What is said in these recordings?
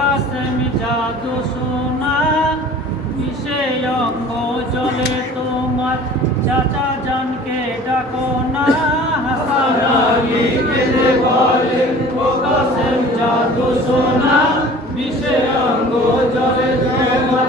কাসেম জাদু সোনা, মিশে অঙ্গ জলে তোমার। চাচা জানকে ডাকো না জাদু সোনা, মিশে অঙ্গ জলে তোমার।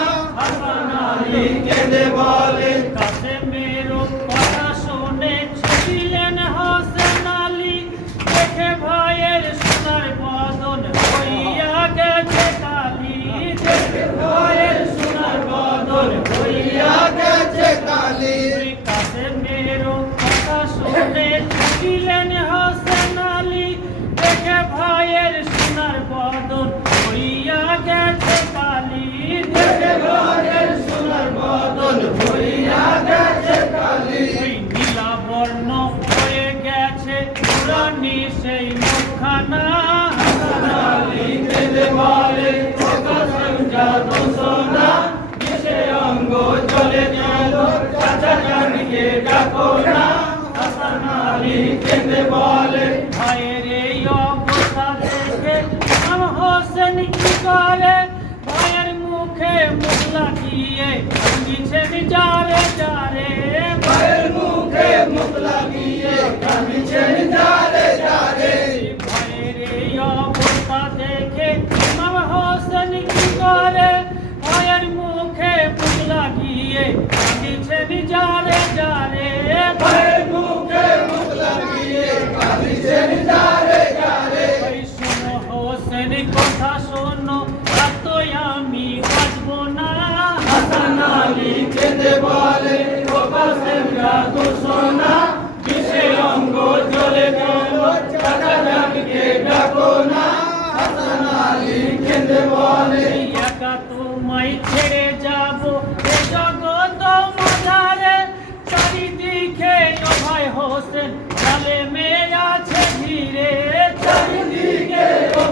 ছিলেন হোসেন আলী দেখে ভাইয়ের সোনার বদন হইয়া গেছে পানি কেঁদে বলে? ভাইয়ের এই অবস্থা দেখে ইমাম হোসেন কি করে? ভাইয়ের মুখে মুখ লাগিয়ে দিচ্ছেন যারে যারে হোসেন কথা শোনো তাই আমি বাঁচব না। হাসান আলী কেঁদে বলে ও কাসেমরা তো শোনা।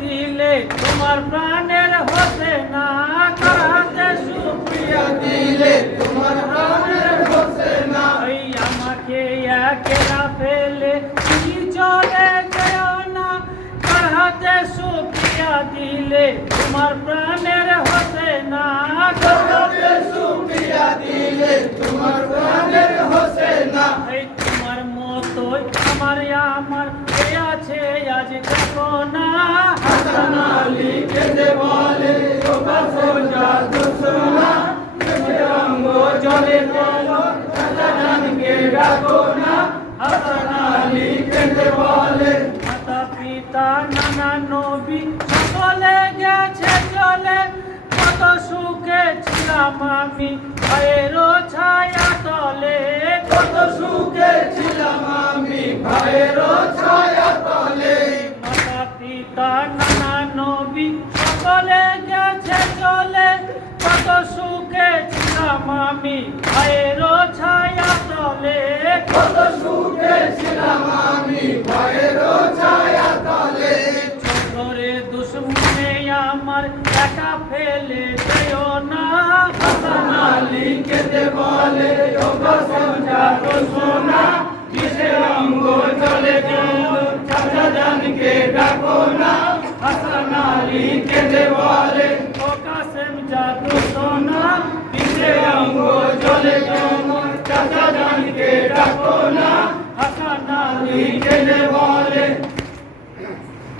দিলে তোমার প্রাণের হতে না কারাতে সুপ্রিয়া দিলে তোমার প্রাণের হতে না। ওই আমাকে একেরা ফেলে তুমি চলে যেও না? কারাতে সুপ্রিয়া দিলে তোমার প্রাণের সোনালি কেঁদে বলে মাতা পিতা নানা নবী সকলে গেছে চলে কত সুখে ছিলাম আমি, ভয়েরও আমি ভাইয়ের ছায়া তলে। কত সুখে ছিলাম আমি ভয়ের ছায়া তলে। ধরে দুশ্মনে আমার একা ফেলে যেও না। হাসান আলী কেঁদে বলে ও কসম যাব সোনা কিসের অঙ্গ চলে গেল? চাচা জানকে ডাকো না। হাসান আলী কেঁদে বলে ও কাসেম জাদু সোনা অঙ্গ চলে গেল চাচা বলে